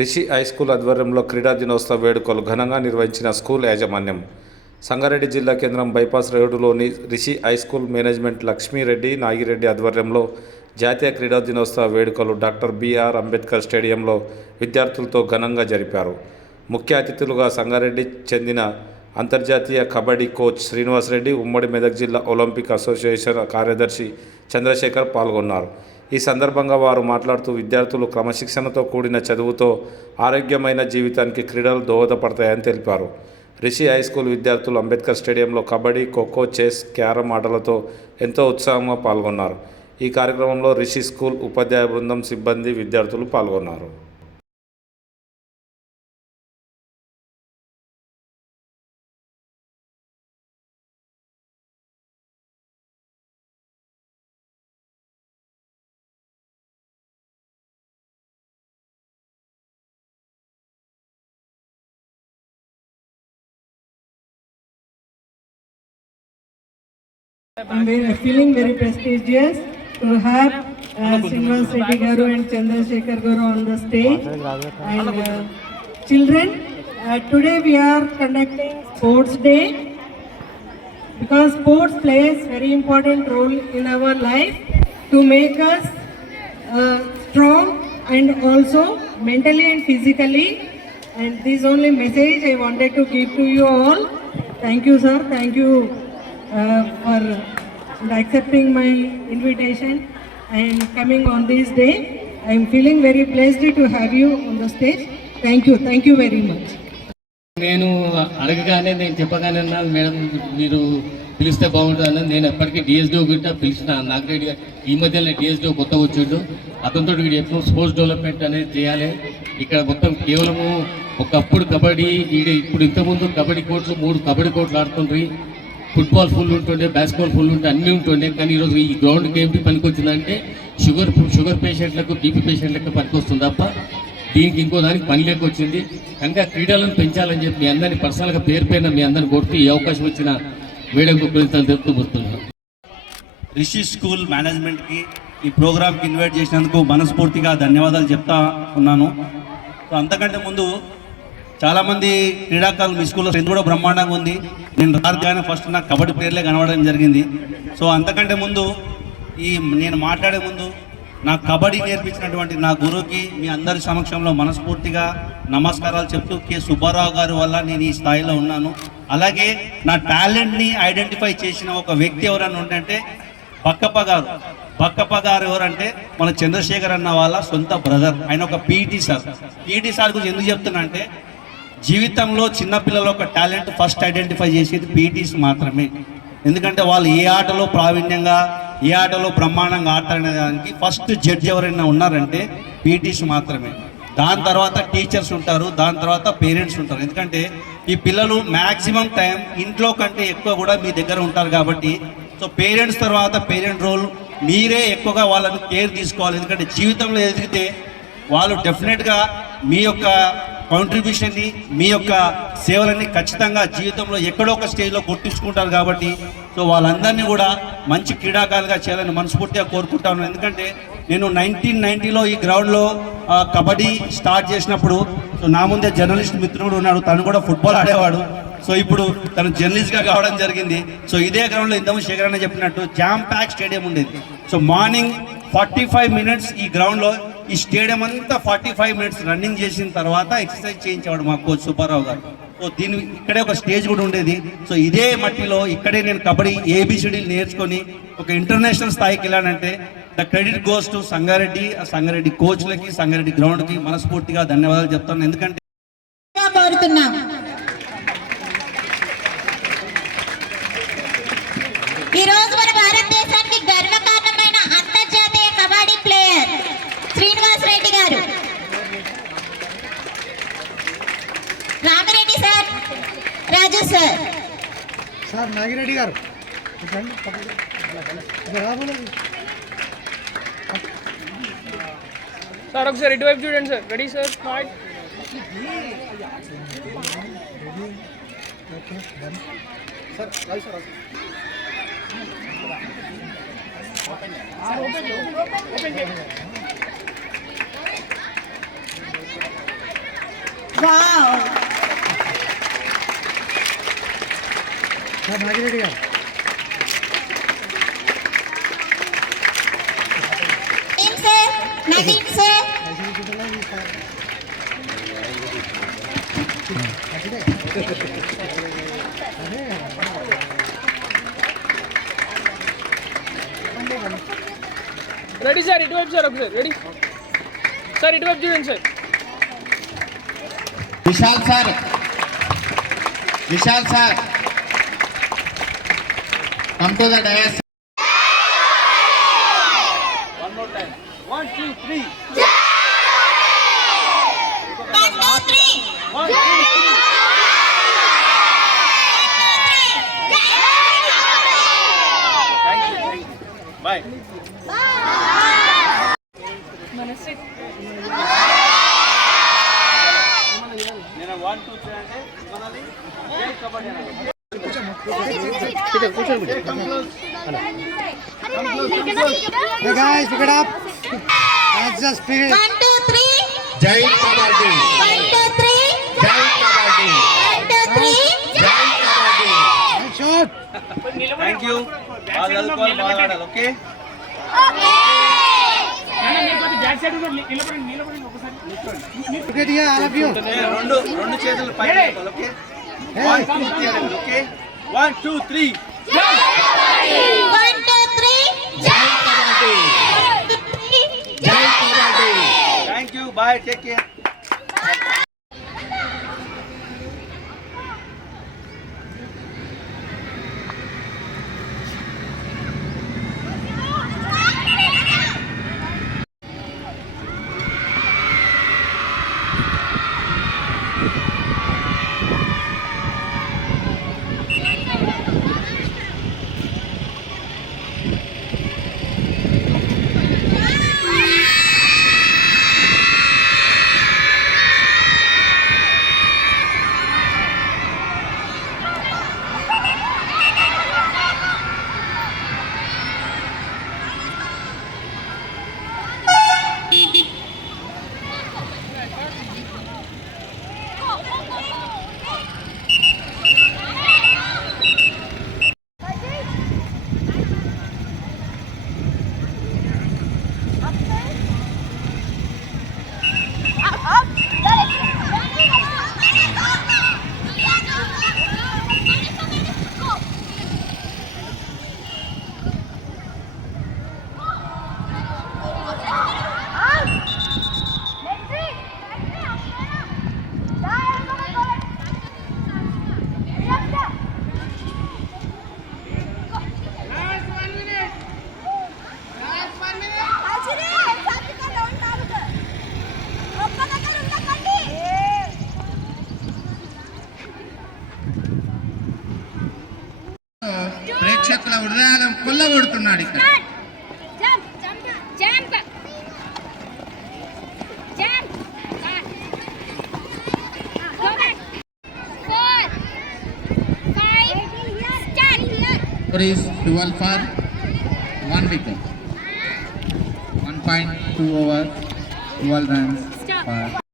Rishi high school ఆధ్వర్యంలో క్రీడా దినోత్సవ వేడుకలు ఘనంగా నిర్వహించిన స్కూల్ యాజమాన్యం. సంగారెడ్డి జిల్లా కేంద్రం బైపాస్ రోడ్డులోని Rishi high school management Lakshmireddy Nagireddy ఆధ్వర్యంలో జాతీయ క్రీడా దినోత్సవ వేడుకలు డాక్టర్ బిఆర్ అంబేద్కర్ స్టేడియంలో విద్యార్థులతో ఘనంగా జరిపారు. ముఖ్య అతిథులుగా సంగారెడ్డి చెందిన అంతర్జాతీయ కబడ్డీ కోచ్ శ్రీనివాసరెడ్డి, ఉమ్మడి మెదక్ జిల్లా ఒలింపిక్ అసోసియేషన్ కార్యదర్శి చంద్రశేఖర్ పాల్గొన్నారు. ఈ సందర్భంగా వారు మాట్లాడుతూ విద్యార్థులు క్రమశిక్షణతో కూడిన చదువుతో ఆరోగ్యమైన జీవితానికి క్రీడలు దోహదపడతాయని తెలిపారు. రిషి హై స్కూల్ విద్యార్థులు అంబేద్కర్ స్టేడియంలో కబడ్డీ, ఖోఖో, చెస్, క్యారమ్ ఆటలతో ఎంతో ఉత్సాహంగా పాల్గొన్నారు. ఈ కార్యక్రమంలో రిషి స్కూల్ ఉపాధ్యాయ బృందం, సిబ్బంది, విద్యార్థులు పాల్గొన్నారు. I'm feeling very prestigious to have Srinivas Reddy Garu and Chandrasekhar Garu on the stage. And children, today we are conducting Sports Day because sports plays very important role in our life to make us strong and also mentally and physically. And this only message I wanted to give to you all. Thank you, sir. Thank you for accepting my invitation and coming on this day. I am feeling very blessed to have you on the stage. Thank you very much. నేను అడగగానే నేను చెప్పగానే madam మీరు పిలిస్తే బాగుంటుందని నేను ఎప్పటికీ డిఎస్డో గిట్ట పిలిచిన. నాగిరెడ్డి గారు ఈ మధ్యలో డిఎస్డో కొత్తగా వచ్చిండు, అతనితో వీడు ఎప్పుడు స్పోర్ట్స్ డెవలప్మెంట్ అనేది చేయాలి. ఇక్కడ మొత్తం కేవలము ఒకప్పుడు కబడ్డీ, ఇప్పుడు ఇంతకుముందు కబడ్డీ కోర్టులు 3 కబడ్డీ కోర్టులు ఆడుతుండ్రి, ఫుట్బాల్ ఫుల్ ఉంటుండే, బాస్కెట్బాల్ ఫుల్ ఉంటే అన్నీ ఉంటుండే. కానీ ఈరోజు ఈ గ్రౌండ్కి ఏంటి పనికి వచ్చిందంటే షుగర్ పేషెంట్లకు, బీపీ పేషెంట్లకు పనికి వస్తుంది తప్ప దీనికి ఇంకో దానికి పని లేక వచ్చింది. కనుక క్రీడలను పెంచాలని చెప్పి మీ అందరినీ పర్సనల్గా పేరు పైన మీ అందరిని కొడుతూ ఈ అవకాశం వచ్చిన వేడకు కృతజ్ఞతలు తెలుపుతూ వస్తున్నాను. రిషి స్కూల్ మేనేజ్మెంట్కి ఈ ప్రోగ్రామ్కి ఇన్వైట్ చేసినందుకు మనస్ఫూర్తిగా ధన్యవాదాలు చెప్తా ఉన్నాను. సో అంతకంటే ముందు చాలామంది క్రీడాకారులు మీ స్కూల్లో స్ట్రెంత్ కూడా బ్రహ్మాండంగా ఉంది. నేను రాగానే ఫస్ట్ నాకు కబడ్డీ ప్లేయర్లే కనబడడం జరిగింది. సో అంతకంటే ముందు నేను మాట్లాడే ముందు నాకు కబడ్డీ నేర్పించినటువంటి నా గురువుకి మీ అందరి సమక్షంలో మనస్ఫూర్తిగా నమస్కారాలు చెప్తూ, కె సుబ్బారావు గారి వల్ల నేను ఈ స్థాయిలో ఉన్నాను. అలాగే నా టాలెంట్ని ఐడెంటిఫై చేసిన ఒక వ్యక్తి ఎవరన్నా ఉంటే బక్కప్ప గారు. బక్కప్ప గారు ఎవరంటే మన చంద్రశేఖర్ అన్న వాళ్ళ సొంత బ్రదర్. ఆయన ఒక పీఈటీ సార్. పీఈటీ సార్ గురించి ఎందుకు చెప్తున్నా అంటే జీవితంలో చిన్నపిల్లల ఒక టాలెంట్ ఫస్ట్ ఐడెంటిఫై చేసేది పీఈటీస్ మాత్రమే. ఎందుకంటే వాళ్ళు ఏ ఆటలో ప్రావీణ్యంగా, ఏ ఆటలో బ్రహ్మాండంగా ఆడతారనే దానికి ఫస్ట్ జడ్జి ఎవరైనా ఉన్నారంటే పీఈటీస్ మాత్రమే. దాని తర్వాత టీచర్స్ ఉంటారు, దాని తర్వాత పేరెంట్స్ ఉంటారు. ఎందుకంటే ఈ పిల్లలు మ్యాక్సిమం టైం ఇంట్లో కంటే ఎక్కువ కూడా మీ దగ్గర ఉంటారు కాబట్టి సో పేరెంట్స్ తర్వాత పేరెంట్ రోల్ మీరే ఎక్కువగా వాళ్ళని కేర్ తీసుకోవాలి. ఎందుకంటే జీవితంలో ఎదిగితే వాళ్ళు డెఫినెట్గా మీ యొక్క కాంట్రిబ్యూషన్ని, మీ యొక్క సేవలన్నీ ఖచ్చితంగా జీవితంలో ఎక్కడో ఒక స్టేజ్లో గుర్తించుకుంటారు. కాబట్టి సో వాళ్ళందరినీ కూడా మంచి క్రీడాకారులుగా చేయాలని మనస్ఫూర్తిగా కోరుకుంటాను. ఎందుకంటే నేను 1990లో ఈ గ్రౌండ్లో కబడ్డీ స్టార్ట్ చేసినప్పుడు సో నా ముందే జర్నలిస్ట్ మిత్రుడు ఉన్నాడు, తను కూడా ఫుట్బాల్ ఆడేవాడు. సో ఇప్పుడు తను జర్నలిస్ట్గా కావడం జరిగింది. సో ఇదే గ్రౌండ్లో ఇంతకుముందు శేఖర్ అన్న చెప్పినట్టు జామ్ ప్యాక్ స్టేడియం ఉండేది. సో మార్నింగ్ 45 మినిట్స్ ఈ గ్రౌండ్లో ఈ స్టేడియం అంతా 45 మినిట్స్ రన్నింగ్ చేసిన తర్వాత ఎక్సర్సైజ్ చేయించేవాడు మా కోచ్ సుబ్బారావు గారు. సో ఇక్కడే ఒక స్టేజ్ కూడా ఉండేది. సో ఇదే మట్టిలో ఇక్కడే నేను కబడ్డీ ఏబిసిడీలు నేర్చుకొని ఒక ఇంటర్నేషనల్ స్థాయికి వెళ్ళానంటే the credit goes to Sangareddy కోచ్లకి, సంగారెడ్డి గ్రౌండ్కి మనస్ఫూర్తిగా ధన్యవాదాలు చెప్తాను. ఎందుకంటే ఈరోజు మన భారతదేశానికి గర్వకారణమైన అంతర్జాతీయ కబడ్డీ ప్లేయర్ శ్రీనివాస్ రెడ్డి గారు, రామిరెడ్డి సార్, రాజు సార్, నాగిరెడ్డి గారు సార్ ఒకసారి ఇటువైపు చూడండి sir. Ready sir, smart. Sir open wow sir Nagireddy గారు sir Naveen sir ready sir ఇటువైపు సార్ ఒకసారి రెడీ సార్ ఇటువైపు చూడండి sir Vishal sir come to the dais. One more time. 1, 2, 3. 1 2 3 1, 2, 3. Thank you. Bye. నేను 1 2 3 అంటే మనల్ని జై కబడ్డీ అనాలి. Hey guys, pick it up. Let's just pick it. 1 2 3 Jai Kabaddi. 1 2 3 Jai Kabaddi. 1 2 3 Jai Kabaddi. Nice shot. Thank you బాగా చదువుకోవాలి బాగా ఆడాలి okay Pick it here, all of you. రెండు చేతులు పైన okay 1 2 3 okay 1 2 3 1 2 3 Jai Kabaddi. Jai Kabaddi. Thank you bye take care ప్రేక్షకుల హృదయాలను కొల్లగొడుతున్నాడు ఇక్కడ. Score is 12 for 1 wicket. 1.2 over 12 runs for